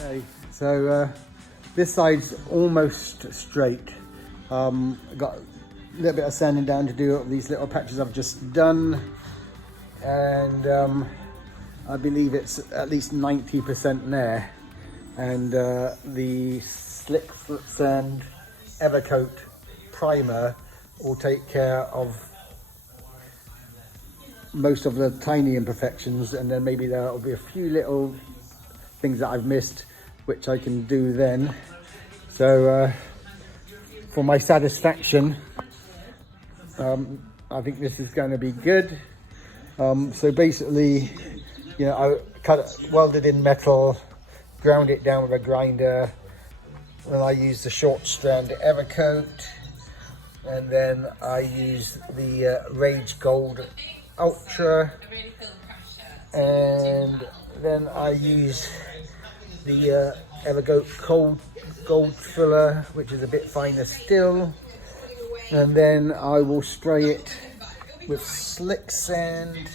Okay, so this side's almost straight. Got a little bit of sanding down to do these little patches I've just done, and I believe it's at least 90% there. And the Slick Sand Evercoat primer will take care of most of the tiny imperfections, and then maybe there will be a few little things that I've missed which I can do then. So for my satisfaction, I think this is going to be good. So basically, you know, I welded in metal, ground it down with a grinder, then I used the short strand Evercoat, and then I used the Rage Gold Ultra, and then I used the Evercoat Gold Filler, which is a bit finer still, and then I will spray it with Slick Sand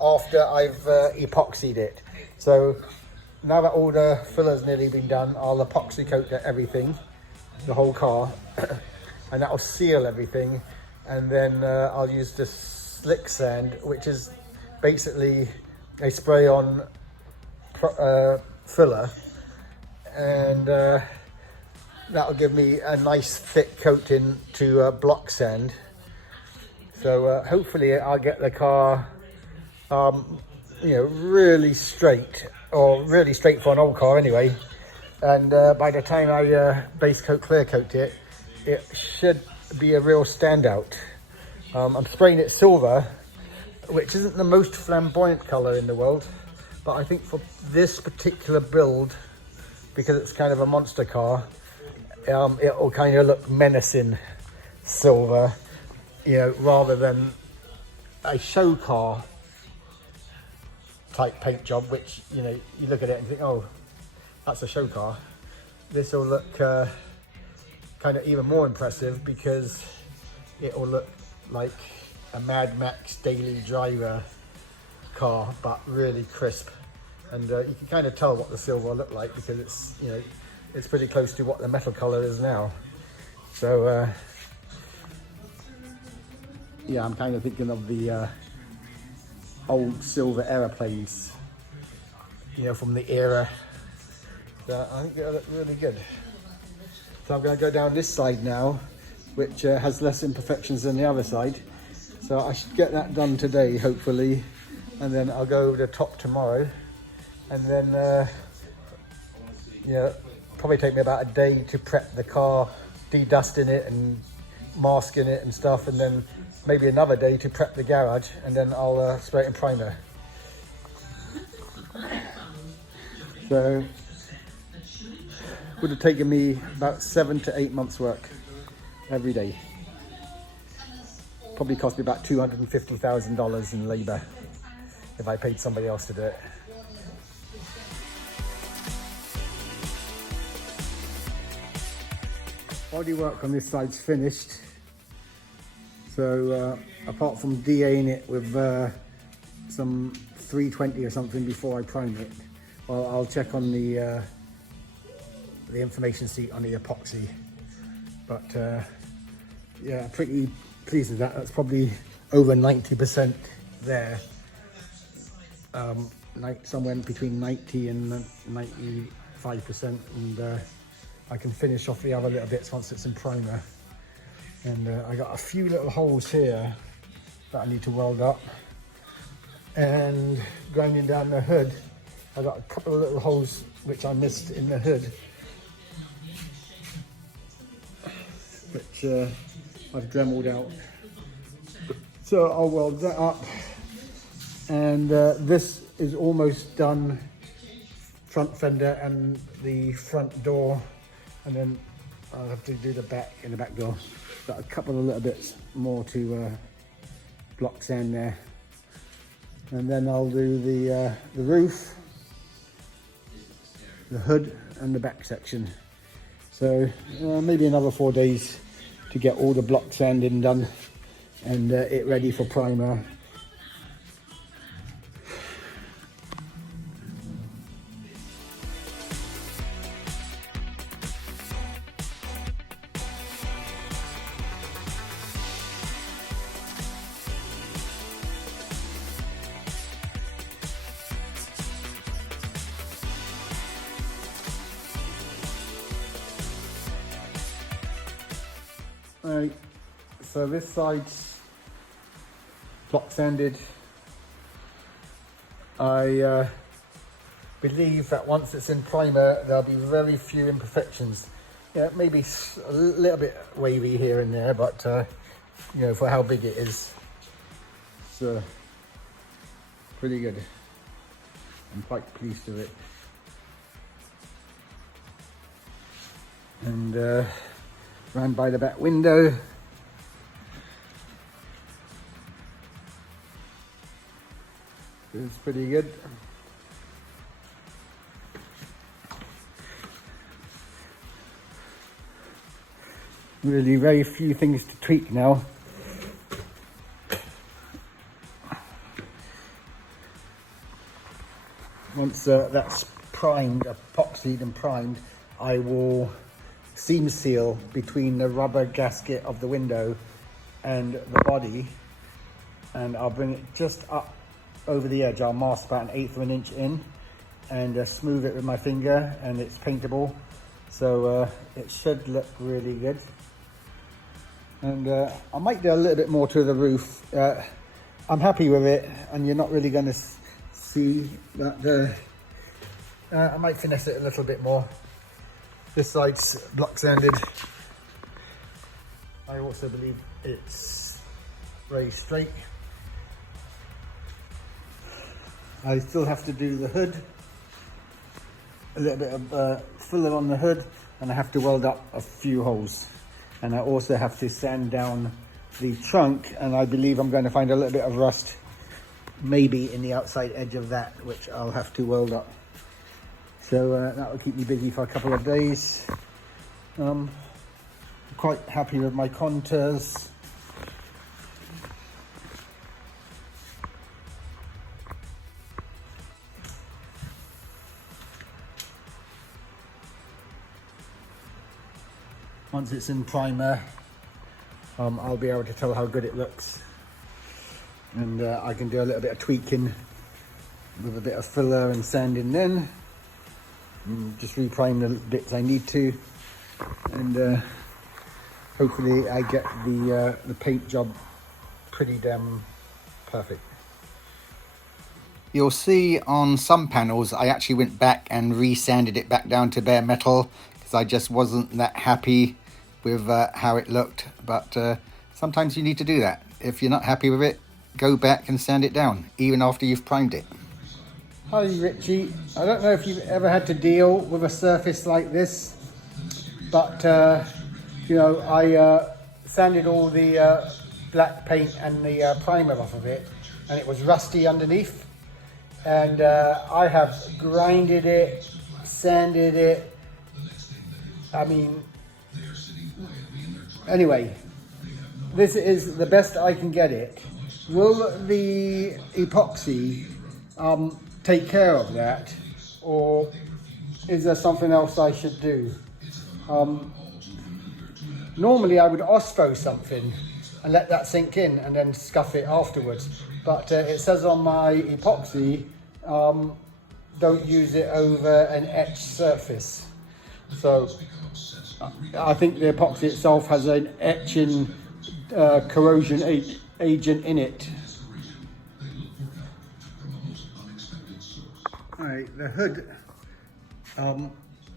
after I've epoxied it. So now that all the filler's nearly been done, I'll epoxy coat everything, the whole car, and that'll seal everything, and then I'll use the Slick Sand, which is basically a spray-on filler, and that'll give me a nice thick coating to block sand. So hopefully I'll get the car, you know, really straight, or really straight for an old car anyway. And by the time I base coat, clear coat it, it should be a real standout. I'm spraying it silver, which isn't the most flamboyant color in the world, but I think for this particular build, because it's kind of a monster car, it will kind of look menacing silver, you know, rather than a show car type paint job, which, you know, you look at it and think, oh, that's a show car. This will look kind of even more impressive, because it will look like a Mad Max Daily Driver car, but really crisp. And you can kind of tell what the silver will look like, because it's, you know, it's pretty close to what the metal color is now. So yeah, I'm kind of thinking of the old silver aeroplanes, you know, from the era. So I think it'll look really good. So I'm going to go down this side now, which has less imperfections than the other side. So I should get that done today, hopefully, and then I'll go over the top tomorrow, and then you know, probably take me about a day to prep the car, de-dusting it and masking it and stuff, and then maybe another day to prep the garage, and then I'll spray it in primer. So would have taken me about 7 to 8 months work every day. Probably cost me about $250,000 in labor if I paid somebody else to do it. Body work on this side's finished. So apart from DAing it with some 320 or something before I prime it, well, I'll check on the information sheet on the epoxy. But yeah, pretty pleased with that. That's probably over 90% there. Somewhere between 90 and 95%, and I can finish off the other little bits once it's in primer. And I got a few little holes here that I need to weld up, and grinding down the hood, I got a couple of little holes which I missed in the hood, which I've dremeled out. So I'll weld that up, and this is almost done, front fender and the front door, and then I'll have to do the back and the back door. Got a couple of little bits more to block sand there, and then I'll do the roof, the hood and the back section. So maybe another 4 days to get all the block sanding done and it ready for primer. Right, so this side's block sanded. I believe that once it's in primer, there'll be very few imperfections. Yeah, maybe a little bit wavy here and there, but you know, for how big it is, it's pretty good. I'm quite pleased with it. And ran by the back window. It's pretty good. Really very few things to tweak now. Once that's primed, epoxied and primed, I will seam seal between the rubber gasket of the window and the body, and I'll bring it just up over the edge. I'll mask about 1/8 of an inch in and smooth it with my finger, and it's paintable, so it should look really good. And I might do a little bit more to the roof. I'm happy with it, and you're not really going to see that. I might finesse it a little bit more. This side's block sanded. I also believe it's very straight. I still have to do the hood, a little bit of filler on the hood, and I have to weld up a few holes. And I also have to sand down the trunk, and I believe I'm going to find a little bit of rust, maybe in the outside edge of that, which I'll have to weld up. So that will keep me busy for a couple of days. Quite happy with my contours. Once it's in primer, I'll be able to tell how good it looks. And I can do a little bit of tweaking with a bit of filler and sanding then. And just reprime the bits I need to. And hopefully I get the paint job pretty damn perfect. You'll see on some panels, I actually went back and re-sanded it back down to bare metal, because I just wasn't that happy with how it looked. But sometimes you need to do that. If you're not happy with it, go back and sand it down, even after you've primed it. Hi Richie, I don't know if you've ever had to deal with a surface like this, but you know, I sanded all the black paint and the primer off of it, and it was rusty underneath. And I have grinded it, sanded it. I mean, anyway, this is the best I can get it. Will the epoxy take care of that, or is there something else I should do? Normally I would OSPO something and let that sink in and then scuff it afterwards, but it says on my epoxy, don't use it over an etched surface. So I think the epoxy itself has an etching corrosion agent in it. Alright, the hood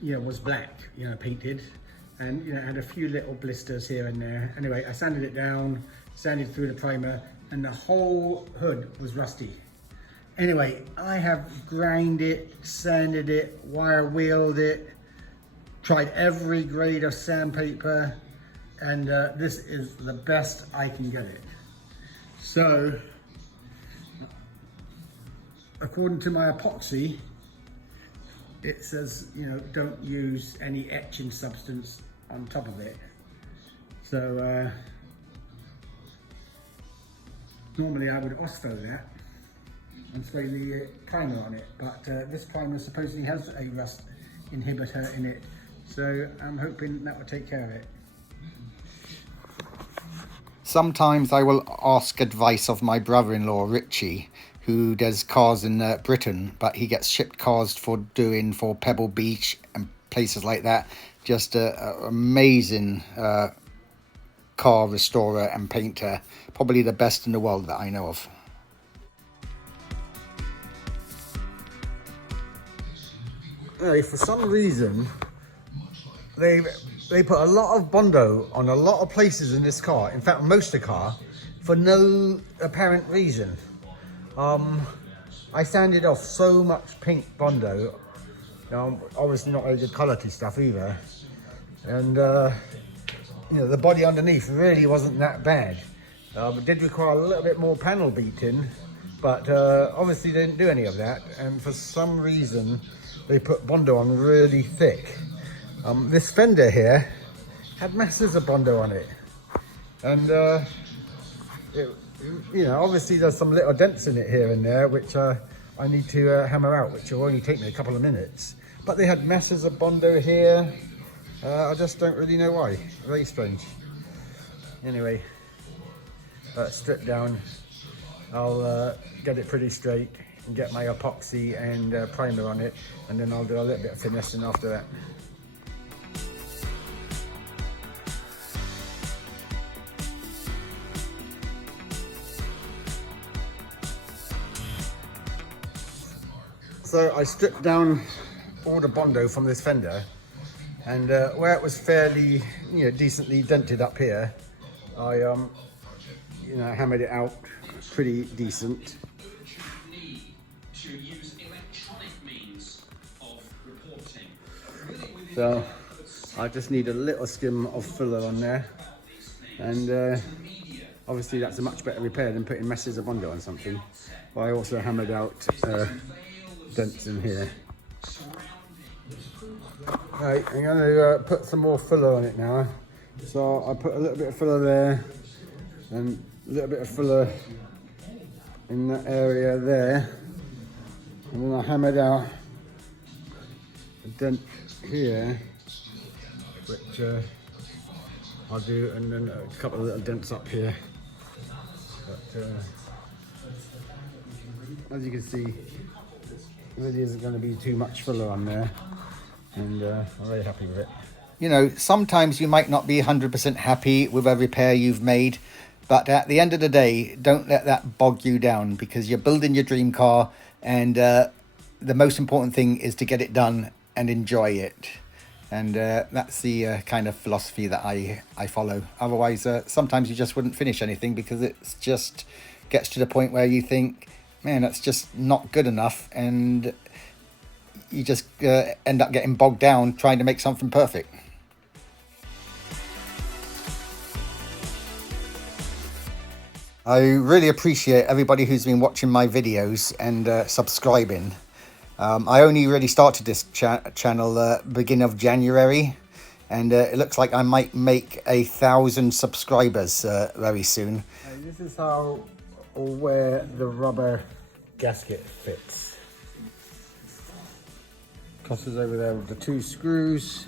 you know, was black, you know, painted, and you know, had a few little blisters here and there. Anyway, I sanded it down, sanded through the primer, and the whole hood was rusty. Anyway, I have ground it, sanded it, wire wheeled it, tried every grade of sandpaper, and this is the best I can get it. So, according to my epoxy, it says, you know, don't use any etching substance on top of it. So, normally I would OSPO that and spray the primer on it, but this primer supposedly has a rust inhibitor in it, so I'm hoping that will take care of it. Sometimes I will ask advice of my brother-in-law Richie, who does cars in Britain, but he gets shipped cars for Pebble Beach and places like that. Just amazing car restorer and painter, probably the best in the world that I know of. For some reason, they put a lot of Bondo on a lot of places in this car, in fact most of the car, for no apparent reason. I sanded off so much pink Bondo, obviously not very good quality stuff either, and the body underneath really wasn't that bad. It did require a little bit more panel beating, but obviously they didn't do any of that, and for some reason they put Bondo on really thick. This fender here had masses of Bondo on it, and obviously there's some little dents in it here and there which I need to hammer out, which will only take me a couple of minutes. But they had masses of Bondo here. I just don't really know why. Very strange. Anyway, strip down. I'll get it pretty straight and get my epoxy and primer on it, and then I'll do a little bit of finessing after that. So I stripped down all the Bondo from this fender, and where it was fairly, decently dented up here, I, hammered it out pretty decent. So I just need a little skim of filler on there, and obviously that's a much better repair than putting masses of Bondo on something. But I also hammered out dents in here. Right, I'm going to put some more filler on it now. So I put a little bit of filler there, and a little bit of filler in that area there, and then I hammered out a dent here, which I'll do, and then a couple of little dents up here. But as you can see, really isn't going to be too much filler on there, and I'm very happy with it. Sometimes you might not be 100% happy with a repair you've made, but at the end of the day, don't let that bog you down, because you're building your dream car, and the most important thing is to get it done and enjoy it. And that's the kind of philosophy that I follow. Otherwise, sometimes you just wouldn't finish anything, because it just gets to the point where you think, man, that's just not good enough, and you just end up getting bogged down trying to make something perfect. I really appreciate everybody who's been watching my videos and subscribing. I only really started this channel beginning of January, and it looks like I might make 1,000 subscribers very soon. This is how or where the rubber gasket fits. Crosses over there with the 2 screws,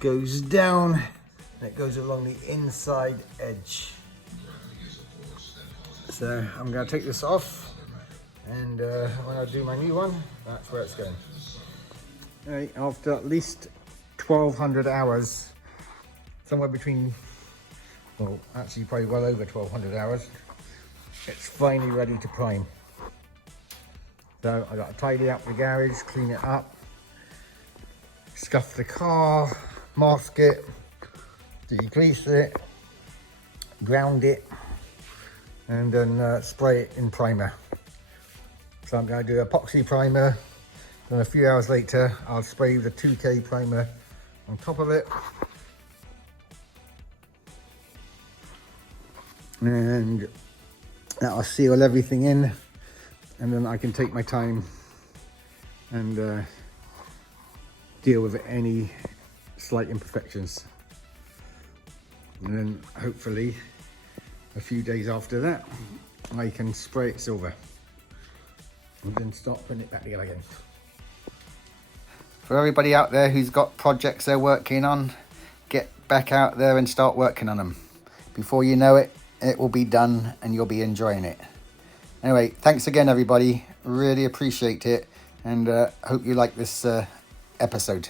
goes down, and it goes along the inside edge. So I'm going to take this off, and when I do my new one, that's where it's going. Right, after at least 1,200 hours, somewhere between, well, actually probably well over 1,200 hours, it's finally ready to prime. So I got to tidy up the garage, clean it up, scuff the car, mask it, degrease it, ground it, and then spray it in primer. So I'm going to do epoxy primer, then a few hours later I'll spray the 2K primer on top of it, and that'll seal everything in, and then I can take my time and deal with any slight imperfections. And then hopefully a few days after that I can spray it silver and then start putting it back together again. For everybody out there who's got projects they're working on, get back out there and start working on them. Before you know it, it will be done and you'll be enjoying it. Anyway, thanks again everybody, really appreciate it, and hope you like this episode.